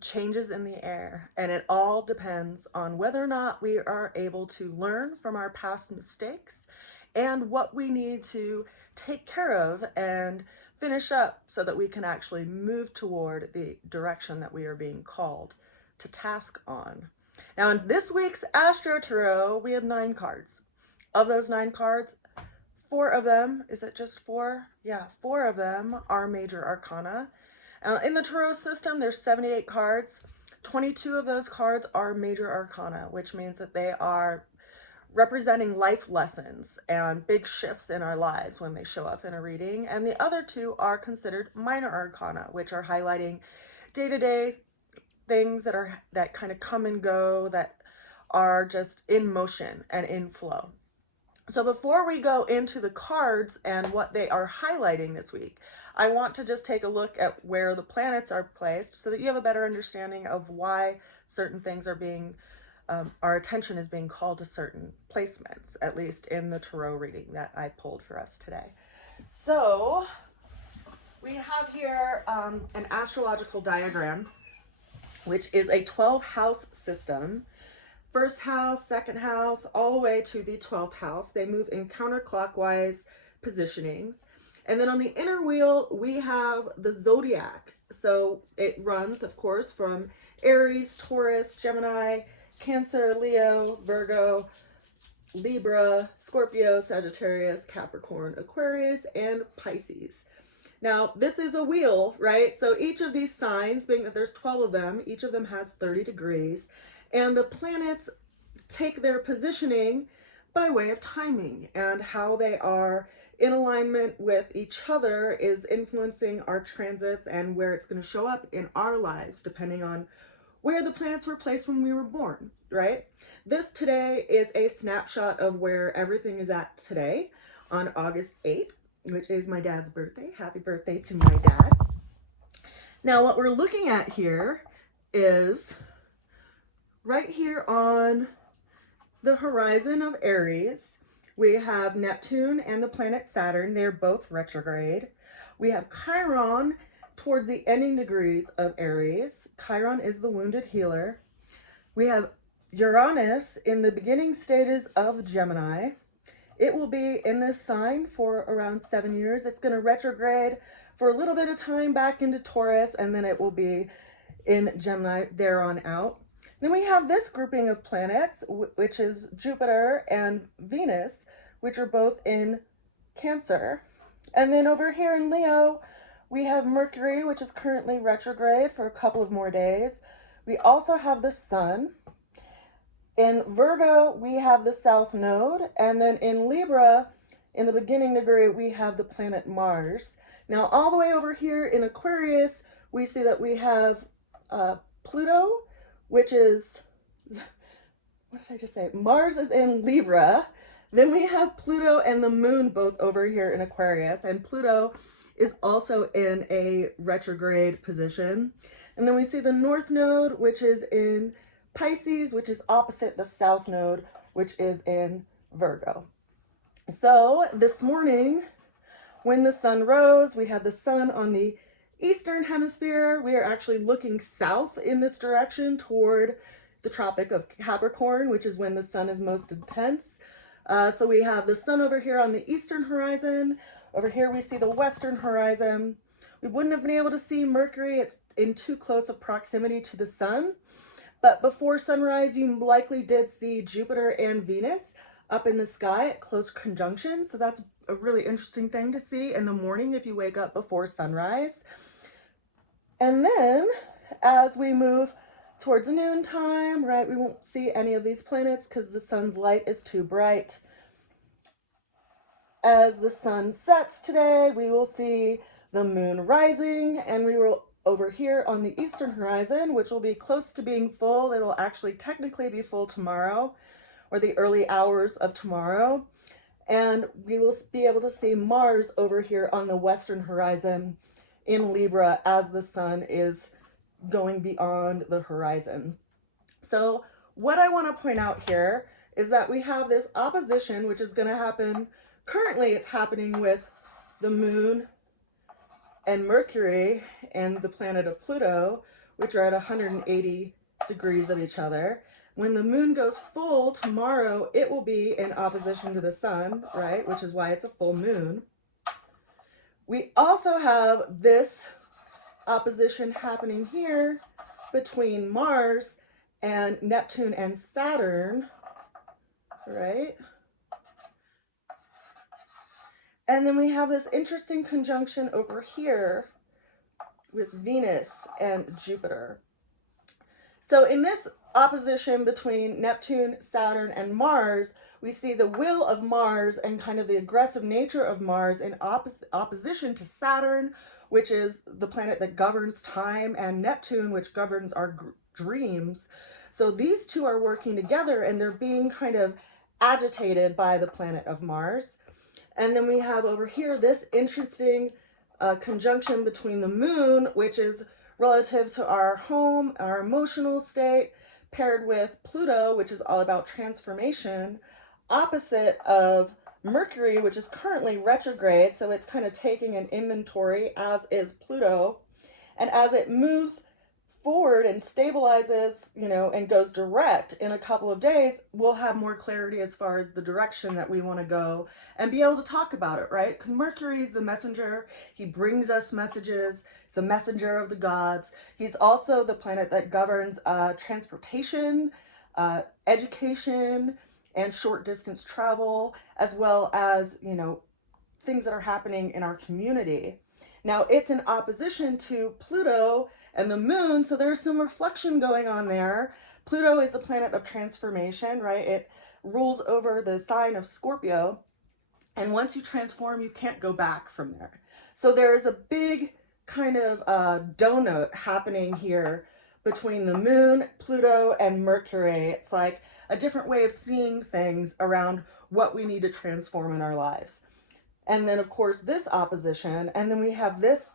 changes in the air, and it all depends on whether or not we are able to learn from our past mistakes and what we need to take care of and finish up so that we can actually move toward the direction that we are being called to task on. Now, in this week's AstroTarot, we have 9 cards. Of those 9 cards, 4 of them, is it just 4? Yeah, 4 of them are major arcana. In the tarot system, there's 78 cards. 22 of those cards are major arcana, which means that they are representing life lessons and big shifts in our lives when they show up in a reading. And the other 2 are considered minor arcana, which are highlighting day-to-day things that kind of come and go, that are just in motion and in flow. So before we go into the cards and what they are highlighting this week, I want to just take a look at where the planets are placed so that you have a better understanding of why certain things are being, our attention is being called to certain placements, at least in the tarot reading that I pulled for us today. So we have here an astrological diagram, which is a 12-house system. First house, second house, all the way to the 12th house. They move in counterclockwise positionings. And then on the inner wheel, we have the zodiac. So it runs, of course, from Aries, Taurus, Gemini, Cancer, Leo, Virgo, Libra, Scorpio, Sagittarius, Capricorn, Aquarius, and Pisces. Now, this is a wheel, right? So each of these signs, being that there's 12 of them, each of them has 30 degrees. And the planets take their positioning by way of timing, and how they are in alignment with each other is influencing our transits and where it's going to show up in our lives, depending on where the planets were placed when we were born, right? This today is a snapshot of where everything is at today on August 8th, which is my dad's birthday. Happy birthday to my dad. Now, what we're looking at here is right here on the horizon of Aries, we have Neptune and the planet Saturn. They're both retrograde. We have Chiron towards the ending degrees of Aries. Chiron is the wounded healer. We have Uranus in the beginning stages of Gemini. It will be in this sign for around 7 years. It's going to retrograde for a little bit of time back into Taurus, and then it will be in Gemini there on out. Then we have this grouping of planets, which is Jupiter and Venus, which are both in Cancer. And then over here in Leo, we have Mercury, which is currently retrograde for a couple of more days. We also have the Sun. In Virgo, we have the South Node. And then in Libra, in the beginning degree, we have the planet Mars. Now, all the way over here in Aquarius, we see that we have Pluto, which is, what did I just say? Mars is in Libra. Then we have Pluto and the moon both over here in Aquarius. And Pluto is also in a retrograde position. And then we see the North Node, which is in Pisces, which is opposite the South Node, which is in Virgo. So this morning, when the sun rose, we had the sun on the Eastern Hemisphere. We are actually looking south in this direction toward the Tropic of Capricorn, which is when the sun is most intense. So we have the sun over here on the eastern horizon. Over here we see the western horizon. We wouldn't have been able to see Mercury. It's in too close of proximity to the sun. But before sunrise, you likely did see Jupiter and Venus up in the sky at close conjunction. So that's a really interesting thing to see in the morning if you wake up before sunrise. And then as we move towards noontime, right, we won't see any of these planets because the sun's light is too bright. As the sun sets today, we will see the moon rising, and we will over here on the eastern horizon, which will be close to being full. It'll actually technically be full tomorrow, or the early hours of tomorrow. And we will be able to see Mars over here on the western horizon in Libra as the sun is going beyond the horizon. So what I want to point out here is that we have this opposition, which is going to happen. Currently, it's happening with the moon and Mercury and the planet of Pluto, which are at 180 degrees of each other. When the moon goes full tomorrow, it will be in opposition to the sun, right? Which is why it's a full moon. We also have this opposition happening here between Mars and Neptune and Saturn, right? And then we have this interesting conjunction over here with Venus and Jupiter. So in this opposition between Neptune, Saturn, and Mars, we see the will of Mars and kind of the aggressive nature of Mars in opposition to Saturn, which is the planet that governs time, and Neptune, which governs our dreams. So these two are working together, and they're being kind of agitated by the planet of Mars. And then we have over here this interesting conjunction between the moon, which is relative to our home, our emotional state, paired with Pluto, which is all about transformation, opposite of Mercury, which is currently retrograde, so it's kind of taking an inventory, as is Pluto. And as it moves forward and stabilizes, you know, and goes direct in a couple of days, we'll have more clarity as far as the direction that we want to go and be able to talk about it, right? Because Mercury is the messenger. He brings us messages. He's the messenger of the gods. He's also the planet that governs transportation, education, and short distance travel, as well as, you know, things that are happening in our community. Now, it's in opposition to Pluto and the moon, so there's some reflection going on there. Pluto is the planet of transformation, right? It rules over the sign of Scorpio, and once you transform, you can't go back from there. So there's a big kind of donut happening here between the moon, Pluto, and Mercury. It's like a different way of seeing things around what we need to transform in our lives. And then, of course, this opposition. And then we have this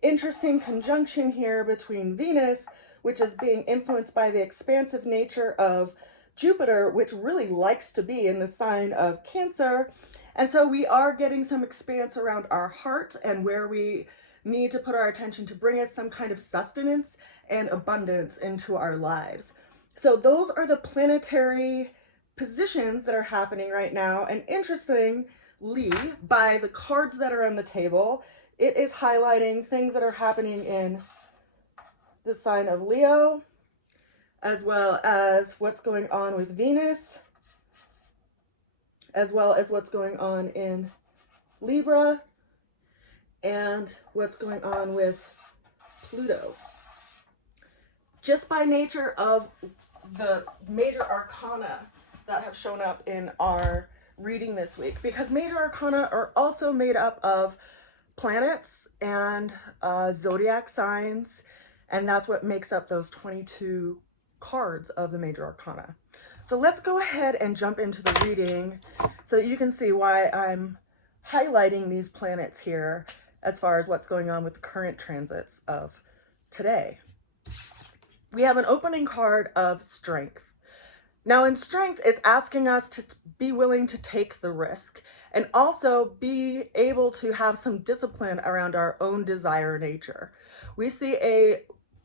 interesting conjunction here between Venus, which is being influenced by the expansive nature of Jupiter, which really likes to be in the sign of Cancer. And so we are getting some expanse around our heart and where we need to put our attention to bring us some kind of sustenance and abundance into our lives. So those are the planetary positions that are happening right now. And interestingly, by the cards that are on the table, it is highlighting things that are happening in the sign of Leo, as well as what's going on with Venus, as well as what's going on in Libra, and what's going on with Pluto. Just by nature of the major arcana that have shown up in our reading this week, because major arcana are also made up of planets and zodiac signs, and that's what makes up those 22 cards of the major arcana. So let's go ahead and jump into the reading so that you can see why I'm highlighting these planets here as far as what's going on with the current transits of today. We have an opening card of Strength. Now in Strength, it's asking us to be willing to take the risk and also be able to have some discipline around our own desire nature. We see a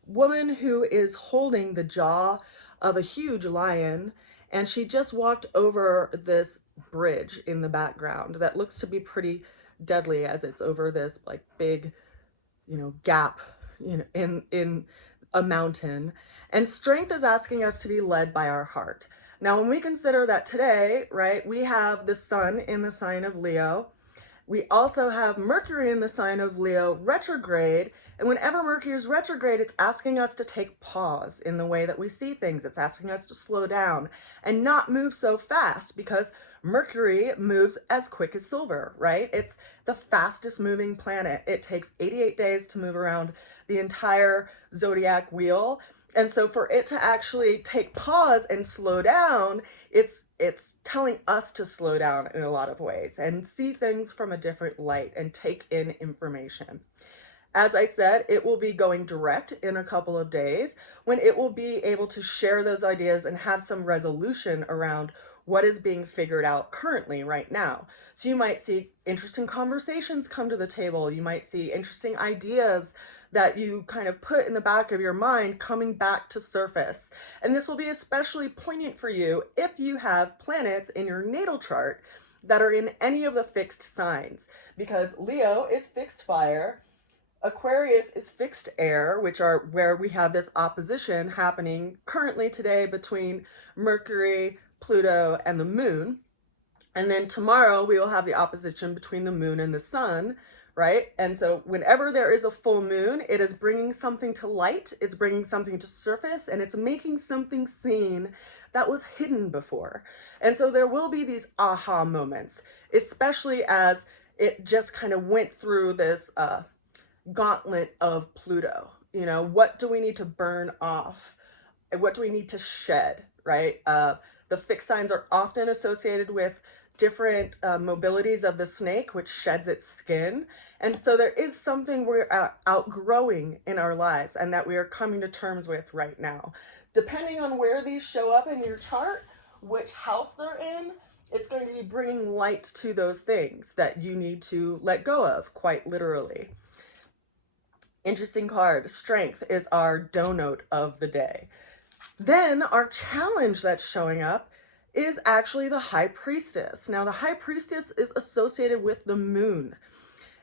woman who is holding the jaw of a huge lion, and she just walked over this bridge in the background that looks to be pretty deadly as it's over this like big, you know, gap, you know, in a mountain. And Strength is asking us to be led by our heart. Now, when we consider that today, right, we have the sun in the sign of Leo. We also have Mercury in the sign of Leo retrograde. And whenever Mercury is retrograde, it's asking us to take pause in the way that we see things. It's asking us to slow down and not move so fast, because Mercury moves as quick as silver, right? It's the fastest moving planet. It takes 88 days to move around the entire zodiac wheel. And so for it to actually take pause and slow down, it's telling us to slow down in a lot of ways and see things from a different light and take in information. As I said, it will be going direct in a couple of days when it will be able to share those ideas and have some resolution around what is being figured out currently right now. So you might see interesting conversations come to the table. You might see interesting ideas that you kind of put in the back of your mind coming back to surface. And this will be especially poignant for you if you have planets in your natal chart that are in any of the fixed signs, because Leo is fixed fire, Aquarius is fixed air, which are where we have this opposition happening currently today between Mercury, Pluto, and the moon. And then tomorrow we will have the opposition between the moon and the sun, right? And so whenever there is a full moon, it is bringing something to light, it's bringing something to surface, and it's making something seen that was hidden before. And so there will be these aha moments, especially as it just kind of went through this gauntlet of Pluto. You know, what do we need to burn off? What do we need to shed, right? The fixed signs are often associated with different mobilities of the snake, which sheds its skin. And so there is something we're outgrowing in our lives and that we are coming to terms with right now. Depending on where these show up in your chart, which house they're in, it's going to be bringing light to those things that you need to let go of, quite literally. Interesting card. Strength is our dough note of the day. Then our challenge that's showing up is actually the High Priestess. Now, the High Priestess is associated with the moon.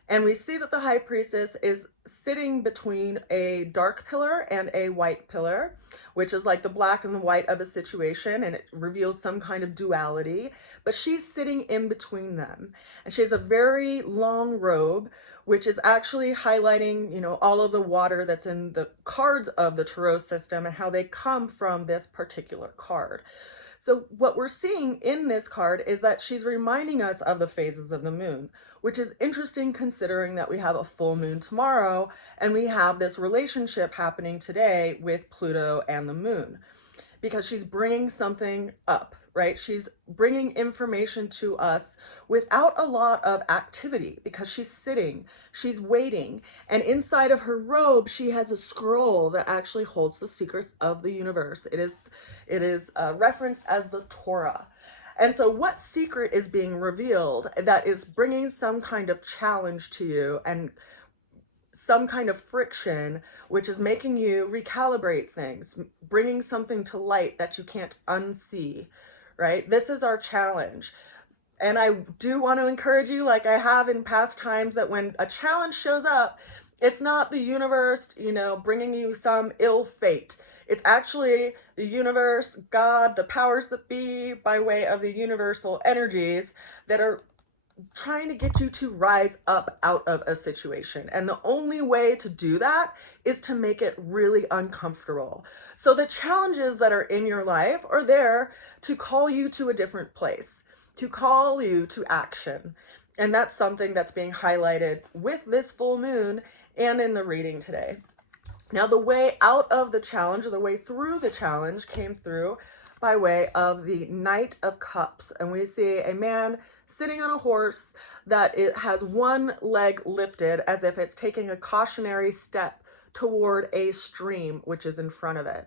And we see that the High Priestess is sitting between a dark pillar and a white pillar, which is like the black and the white of a situation, and it reveals some kind of duality. But she's sitting in between them. And she has a very long robe, which is actually highlighting, you know, all of the water that's in the cards of the Tarot system and how they come from this particular card. So what we're seeing in this card is that she's reminding us of the phases of the moon, which is interesting considering that we have a full moon tomorrow and we have this relationship happening today with Pluto and the moon, because she's bringing something up, right? She's bringing information to us without a lot of activity because she's sitting, she's waiting, and inside of her robe, she has a scroll that actually holds the secrets of the universe. It is referenced as the Torah. And so what secret is being revealed that is bringing some kind of challenge to you and some kind of friction, which is making you recalibrate things, bringing something to light that you can't unsee, right? This is our challenge. And I do want to encourage you, like I have in past times, that when a challenge shows up, it's not the universe, you know, bringing you some ill fate. It's actually the universe, God, the powers that be, by way of the universal energies that are trying to get you to rise up out of a situation. And the only way to do that is to make it really uncomfortable. So the challenges that are in your life are there to call you to a different place, to call you to action. And that's something that's being highlighted with this full moon and in the reading today. Now, the way out of the challenge, or the way through the challenge, came through by way of the Knight of Cups. And we see a man sitting on a horse that it has one leg lifted as if it's taking a cautionary step toward a stream which is in front of it.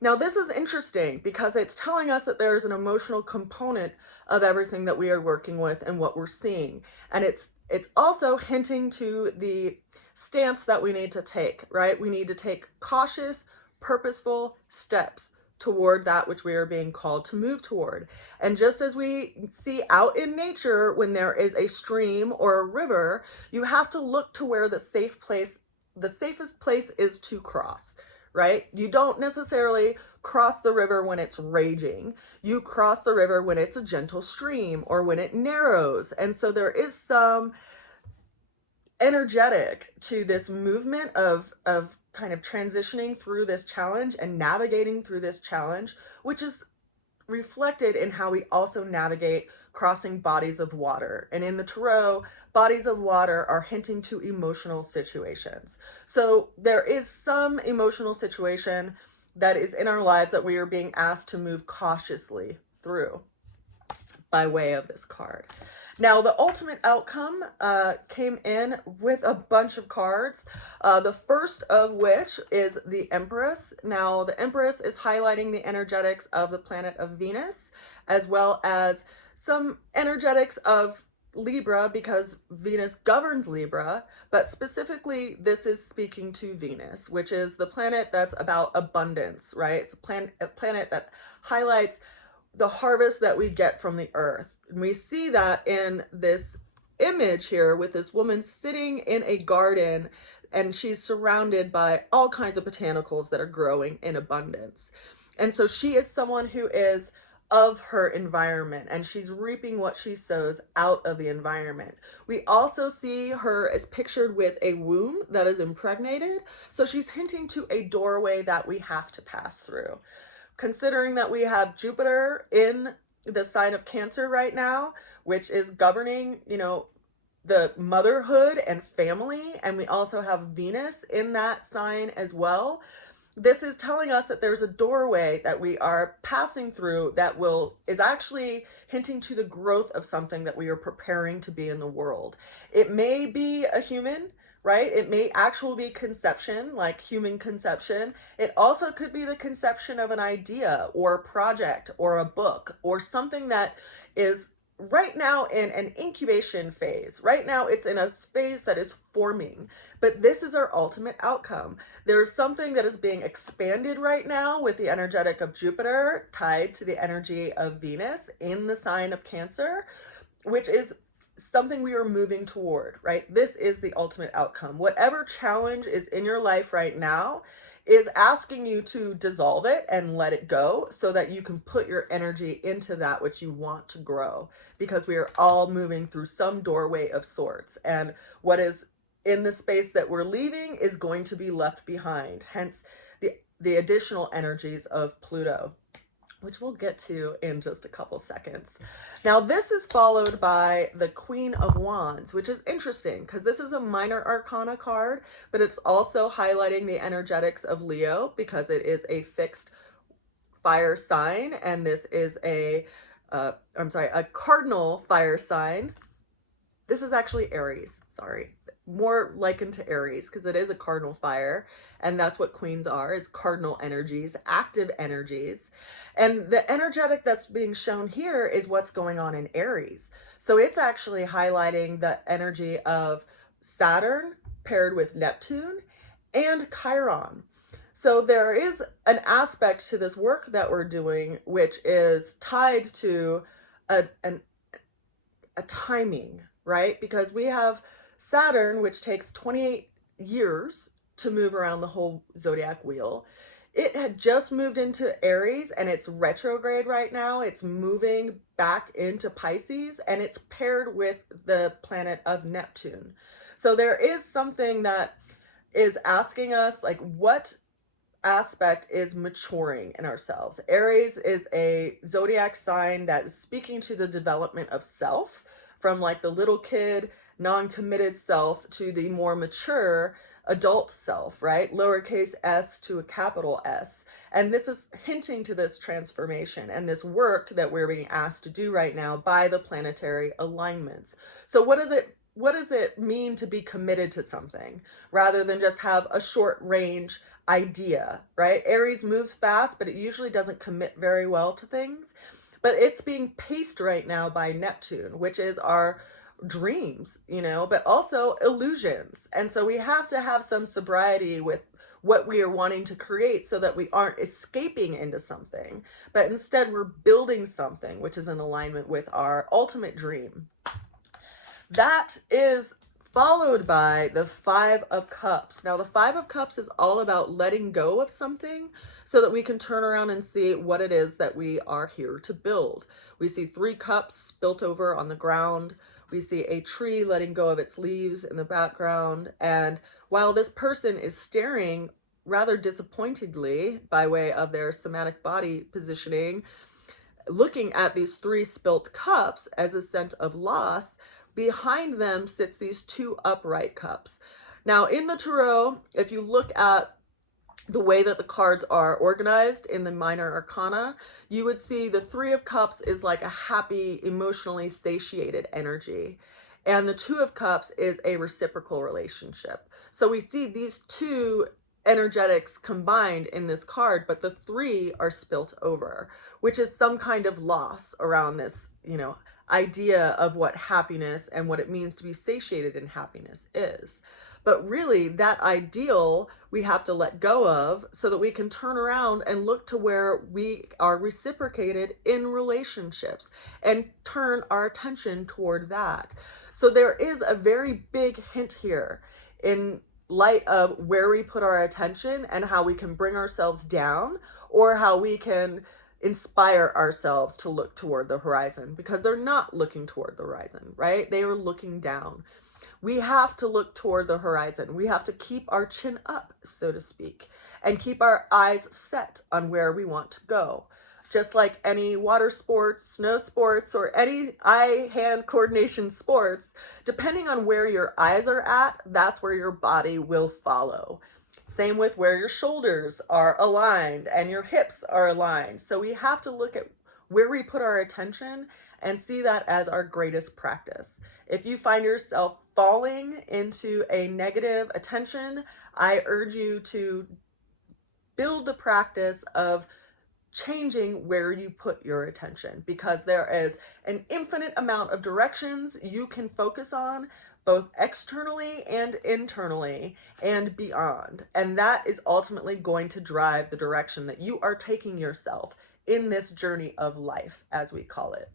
Now, this is interesting because it's telling us that there's an emotional component of everything that we are working with and what we're seeing. And it's also hinting to the stance that we need to take, right? We need to take cautious, purposeful steps toward that which we are being called to move toward. And just as we see out in nature, when there is a stream or a river, you have to look to where the safest place is to cross, right? You don't necessarily cross the river when it's raging. You cross the river when it's a gentle stream or when it narrows. And so there is some energetic to this movement of kind of transitioning through this challenge and navigating through this challenge, which is reflected in how we also navigate crossing bodies of water. And in the Tarot, bodies of water are hinting to emotional situations. So there is some emotional situation that is in our lives that we are being asked to move cautiously through by way of this card. Now, the ultimate outcome came in with a bunch of cards, the first of which is the Empress. Now, the Empress is highlighting the energetics of the planet of Venus, as well as some energetics of Libra because Venus governs Libra, but specifically this is speaking to Venus, which is the planet that's about abundance, right? It's a planet that highlights the harvest that we get from the earth. And we see that in this image here with this woman sitting in a garden, and she's surrounded by all kinds of botanicals that are growing in abundance. And so she is someone who is of her environment, and she's reaping what she sows out of the environment. We also see her as pictured with a womb that is impregnated, so she's hinting to a doorway that we have to pass through. Considering that we have Jupiter in the sign of Cancer right now, which is governing, the motherhood and family, and we also have Venus in that sign as well. This is telling us that there's a doorway that we are passing through that is actually hinting to the growth of something that we are preparing to be in the world. It may be a human, right? It may actually be conception, like human conception. It also could be the conception of an idea or a project or a book or something that is right now in an incubation phase. Right now it's in a phase that is forming, but this is our ultimate outcome. There's something that is being expanded right now with the energetic of Jupiter tied to the energy of Venus in the sign of Cancer, which is something we are moving toward, right? This is the ultimate outcome. Whatever challenge is in your life right now is asking you to dissolve it and let it go so that you can put your energy into that which you want to grow, because we are all moving through some doorway of sorts, and what is in the space that we're leaving is going to be left behind, hence the additional energies of Pluto, which we'll get to in just a couple seconds. Now, this is followed by the Queen of Wands, which is interesting because this is a minor arcana card, but it's also highlighting the energetics of Leo because it is a fixed fire sign, and this is a cardinal fire sign. This is actually Aries, sorry. More likened to Aries because it is a cardinal fire, and that's what queens are, is cardinal energies, active energies. And the energetic that's being shown here is what's going on in Aries. So it's actually highlighting the energy of Saturn paired with Neptune and Chiron. So there is an aspect to this work that we're doing which is tied to a timing, right? Because we have Saturn, which takes 28 years to move around the whole zodiac wheel. It had just moved into Aries and it's retrograde right now. It's moving back into Pisces and it's paired with the planet of Neptune. So there is something that is asking us, like, what aspect is maturing in ourselves? Aries is a zodiac sign that is speaking to the development of self, from like the little kid non-committed self to the more mature adult self, right? Lowercase s to a capital S. And this is hinting to this transformation and this work that we're being asked to do right now by the planetary alignments. So what does it mean to be committed to something rather than just have a short range idea, right? Aries moves fast, but it usually doesn't commit very well to things. But it's being paced right now by Neptune, which is our dreams, but also illusions. And so we have to have some sobriety with what we are wanting to create so that we aren't escaping into something, but instead we're building something which is in alignment with our ultimate dream. That is followed by the Five of Cups. Now, the Five of Cups is all about letting go of something so that we can turn around and see what it is that we are here to build. We see 3 cups spilt over on the ground. We see a tree letting go of its leaves in the background. And while this person is staring rather disappointedly by way of their somatic body positioning, looking at these 3 spilt cups as a scent of loss, behind them sits these 2 upright cups. Now, in the Tarot, if you look at the way that the cards are organized in the minor arcana, you would see the 3 of Cups is like a happy, emotionally satiated energy. And the 2 of Cups is a reciprocal relationship. So we see these 2 energetics combined in this card, but the 3 are spilt over, which is some kind of loss around this, idea of what happiness and what it means to be satiated in happiness is. But really, that ideal we have to let go of so that we can turn around and look to where we are reciprocated in relationships and turn our attention toward that. So there is a very big hint here in light of where we put our attention and how we can bring ourselves down, or how we can inspire ourselves to look toward the horizon, because they're not looking toward the horizon, right? They are looking down. We have to look toward the horizon. We have to keep our chin up, so to speak, and keep our eyes set on where we want to go. Just like any water sports, snow sports, or any eye-hand coordination sports, depending on where your eyes are at, that's where your body will follow. Same with where your shoulders are aligned and your hips are aligned. So we have to look at where we put our attention and see that as our greatest practice. If you find yourself falling into a negative attention, I urge you to build the practice of changing where you put your attention, because there is an infinite amount of directions you can focus on, both externally and internally and beyond. And that is ultimately going to drive the direction that you are taking yourself in this journey of life, as we call it.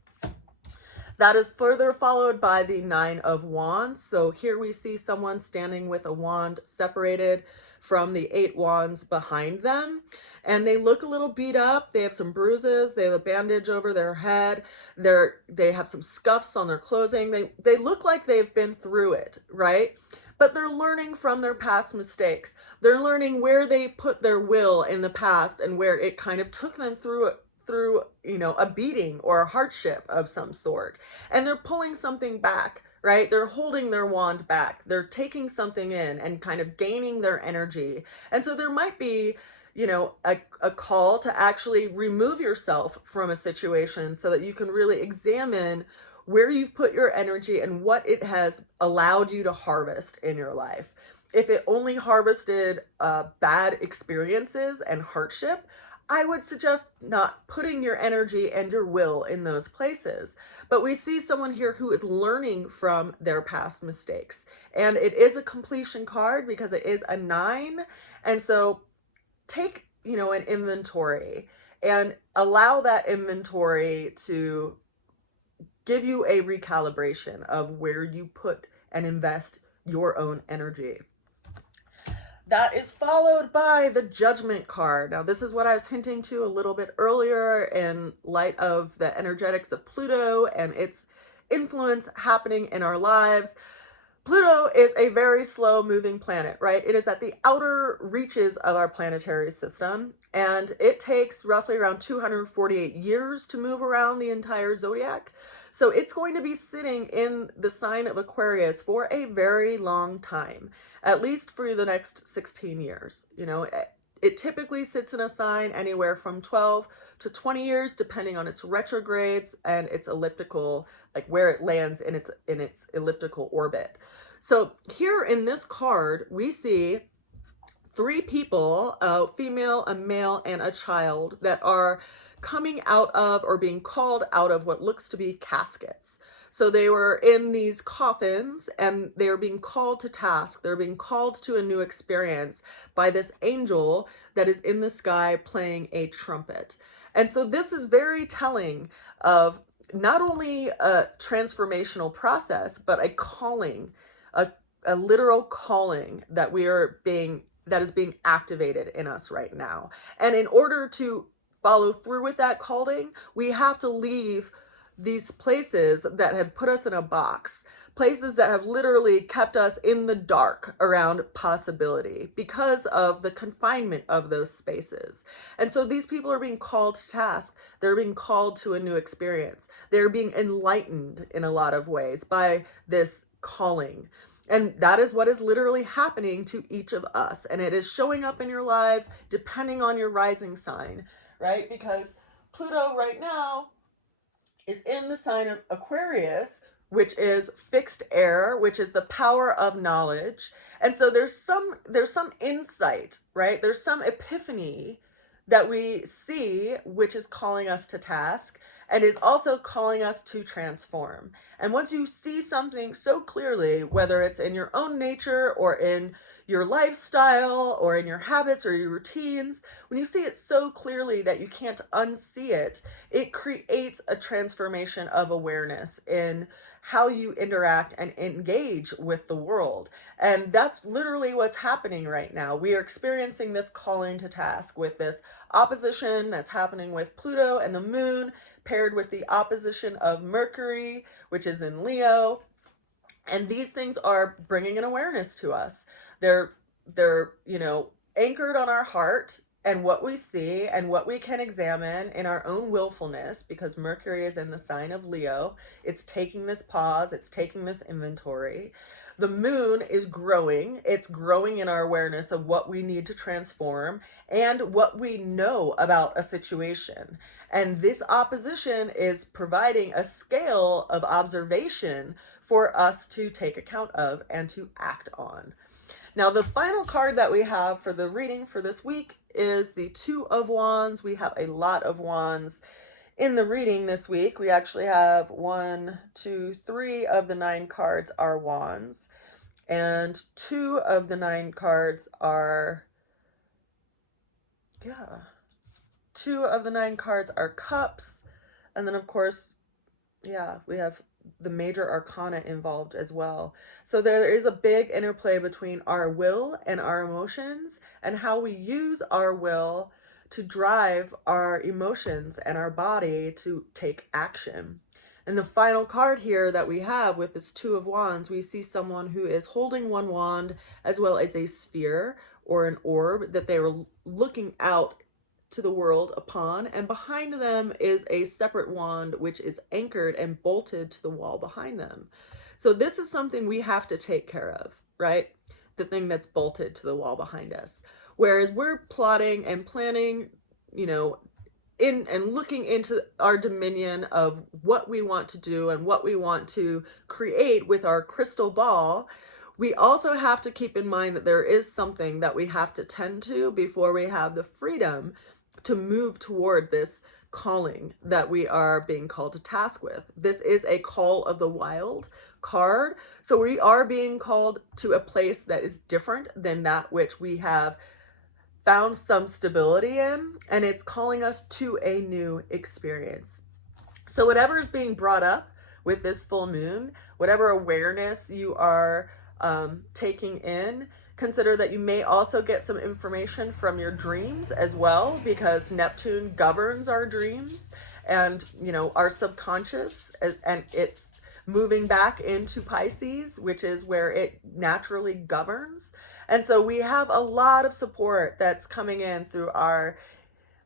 That is further followed by the Nine of Wands. So here we see someone standing with a wand separated from the 8 wands behind them. And they look a little beat up. They have some bruises. They have a bandage over their head. They have some scuffs on their clothing. They look like they've been through it, right? But they're learning from their past mistakes. They're learning where they put their will in the past and where it kind of took them through a beating or a hardship of some sort. And they're pulling something back, right? They're holding their wand back. They're taking something in and kind of gaining their energy. And so there might be, a call to actually remove yourself from a situation so that you can really examine where you've put your energy and what it has allowed you to harvest in your life. If it only harvested bad experiences and hardship, I would suggest not putting your energy and your will in those places. But we see someone here who is learning from their past mistakes. And it is a completion card because it is a 9. And so take, an inventory and allow that inventory to give you a recalibration of where you put and invest your own energy. That is followed by the Judgment card. Now, this is what I was hinting to a little bit earlier in light of the energetics of Pluto and its influence happening in our lives. Pluto is a very slow moving planet, right? It is at the outer reaches of our planetary system, and it takes roughly around 248 years to move around the entire zodiac. So it's going to be sitting in the sign of Aquarius for a very long time, at least for the next 16 years. It typically sits in a sign anywhere from 12 to 20 years, depending on its retrogrades and its elliptical, like where it lands in its elliptical orbit. So here in this card, we see 3 people, a female, a male, and a child, that are coming out of or being called out of what looks to be caskets. So they were in these coffins and they are being called to task. They're being called to a new experience by this angel that is in the sky playing a trumpet. And so this is very telling of not only a transformational process, but a calling, a literal calling that is being activated in us right now. And in order to follow through with that calling, we have to leave these places that have put us in a box, places that have literally kept us in the dark around possibility because of the confinement of those spaces. And so these people are being called to task. They're being called to a new experience. They're being enlightened in a lot of ways by this calling. And that is what is literally happening to each of us. And it is showing up in your lives depending on your rising sign, right? Because Pluto right now is in the sign of Aquarius, which is fixed air, which is the power of knowledge. And so there's some insight, right? There's some epiphany that we see, which is calling us to task and is also calling us to transform. And once you see something so clearly, whether it's in your own nature or in your lifestyle or in your habits or your routines, when you see it so clearly that you can't unsee it, it creates a transformation of awareness in how you interact and engage with the world. And that's literally what's happening right now. We are experiencing this calling to task with this opposition that's happening with Pluto and the moon, paired with the opposition of Mercury, which is in Leo. And these things are bringing an awareness to us. They're anchored on our heart and what we see and what we can examine in our own willfulness, because Mercury is in the sign of Leo. It's taking this pause, it's taking this inventory. The moon is growing. It's growing in our awareness of what we need to transform and what we know about a situation. And this opposition is providing a scale of observation for us to take account of and to act on. Now, the final card that we have for the reading for this week is the Two of Wands. We have a lot of wands in the reading this week. We actually have 3 of the 9 cards are wands, and 2 of the 9 cards are, 2 of the 9 cards are cups. And then, of course, we have the major arcana involved as well. So there is a big interplay between our will and our emotions, and how we use our will to drive our emotions and our body to take action. And the final card here that we have with this Two of Wands, we see someone who is holding one wand as well as a sphere or an orb that they were looking out to the world upon, and behind them is a separate wand which is anchored and bolted to the wall behind them. So this is something we have to take care of, right? The thing that's bolted to the wall behind us. Whereas we're plotting and planning, in and looking into our dominion of what we want to do and what we want to create with our crystal ball, we also have to keep in mind that there is something that we have to tend to before we have the freedom to move toward this calling that we are being called to task with. This is a call of the wild card. So we are being called to a place that is different than that which we have found some stability in, and it's calling us to a new experience. So whatever is being brought up with this full moon, whatever awareness you are taking in, consider that you may also get some information from your dreams as well, because Neptune governs our dreams and, our subconscious, and it's moving back into Pisces, which is where it naturally governs. And so we have a lot of support that's coming in through our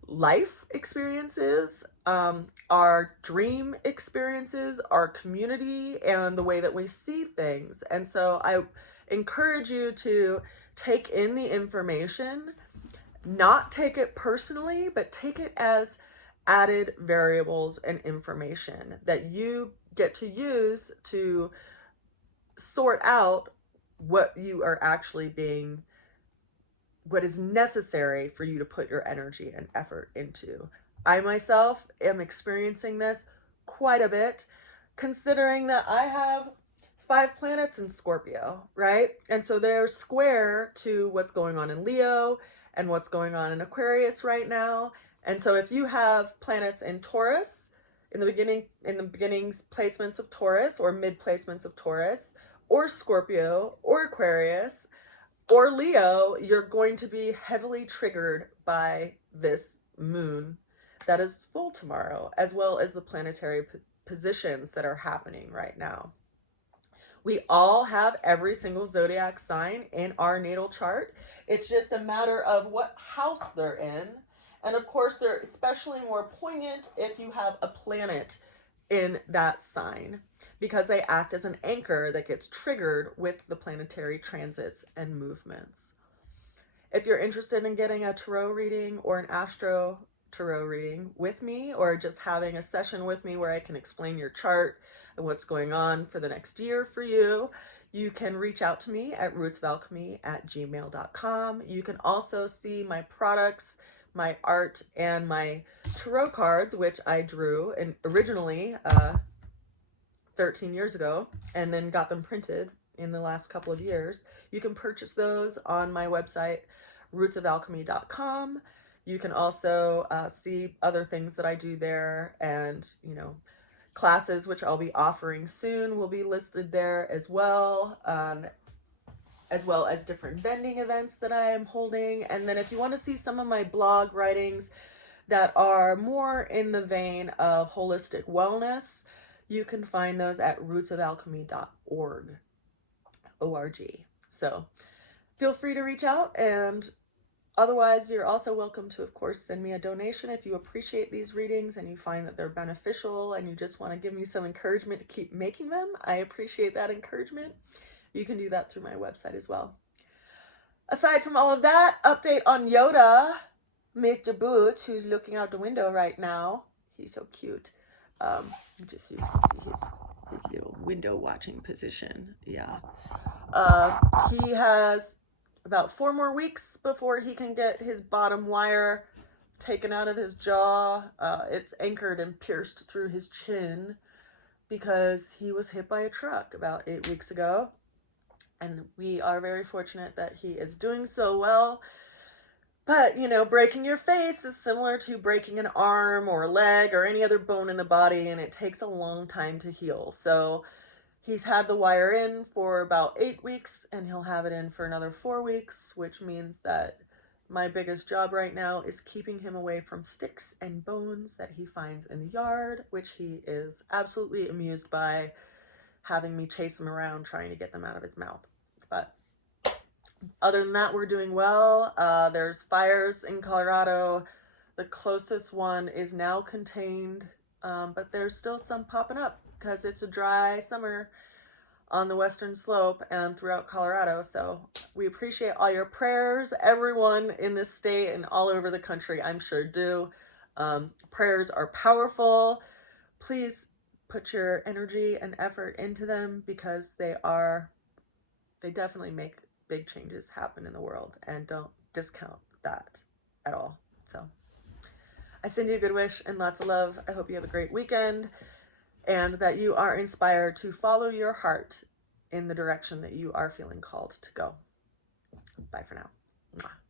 life experiences, our dream experiences, our community, and the way that we see things. And so I encourage you to take in the information, not take it personally, but take it as added variables and information that you get to use to sort out what you are actually what is necessary for you to put your energy and effort into. I myself am experiencing this quite a bit, considering that I have 5 planets in Scorpio, right? And so they're square to what's going on in Leo and what's going on in Aquarius right now. And so if you have planets in Taurus, in the beginning placements of Taurus or mid placements of Taurus, or Scorpio or Aquarius or Leo, you're going to be heavily triggered by this moon that is full tomorrow, as well as the planetary positions that are happening right now. We all have every single zodiac sign in our natal chart. It's just a matter of what house they're in. And of course, they're especially more poignant if you have a planet in that sign, because they act as an anchor that gets triggered with the planetary transits and movements. If you're interested in getting a tarot reading or an AstroTarot reading with me, or just having a session with me where I can explain your chart and what's going on for the next year for you, you can reach out to me at rootsofalchemy@gmail.com. You can also see my products, my art and my tarot cards, which I drew and originally 13 years ago, and then got them printed in the last couple of years. You can purchase those on my website, rootsofalchemy.com. You can also see other things that I do there, and classes which I'll be offering soon will be listed there as well as different vending events that I am holding. And then if you want to see some of my blog writings that are more in the vein of holistic wellness, you can find those at rootsofalchemy.org. O-R-G. So feel free to reach out, and otherwise you're also welcome to, of course, send me a donation if you appreciate these readings and you find that they're beneficial and you just want to give me some encouragement to keep making them. I appreciate that encouragement. You can do that through my website as well. Aside from all of that, update on Yoda, Mr. Boots, who's looking out the window right now. He's so cute. Just so you can see his little window watching position. Yeah. He has about 4 more weeks before he can get his bottom wire taken out of his jaw. It's anchored and pierced through his chin because he was hit by a truck about 8 weeks ago. And we are very fortunate that he is doing so well. But, breaking your face is similar to breaking an arm or a leg or any other bone in the body, and it takes a long time to heal. So he's had the wire in for about 8 weeks, and he'll have it in for another 4 weeks, which means that my biggest job right now is keeping him away from sticks and bones that he finds in the yard, which he is absolutely amused by, having me chase him around trying to get them out of his mouth. But other than that, we're doing well. There's fires in Colorado. The closest one is now contained, but there's still some popping up because it's a dry summer on the western slope and throughout Colorado. So we appreciate all your prayers. Everyone in this state and all over the country, I'm sure, do. Prayers are powerful. Please put your energy and effort into them because they definitely make big changes happen in the world, and don't discount that at all. So I send you a good wish and lots of love. I hope you have a great weekend and that you are inspired to follow your heart in the direction that you are feeling called to go. Bye for now. Mwah.